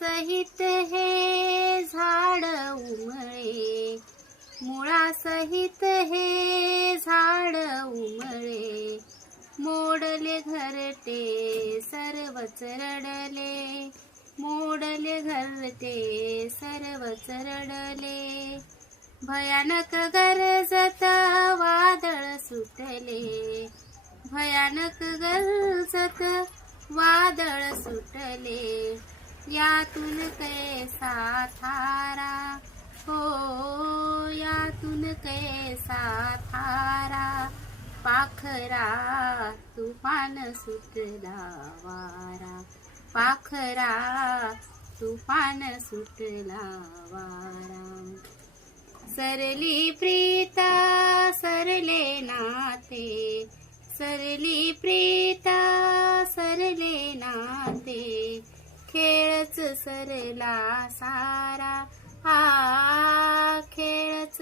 मुळासहित हे झाड उमळे, मुळासहित हे झाड उमळे. मोडले घरटे सर्वच रडले, मोडले घरटे सर्वच रडले. भयानक गरजत वादळ सुटले, भयानक गरजत वादळ सुटले. यातून कैसा थारा, हो यातून कैसा थारा. पाखरा तुफान सुटला वारा, पाखरा तुफान सुटला वारा. सरली प्रीता सरले नाते, सरली प्रीता सरले नाते. खेळच सरला सारा.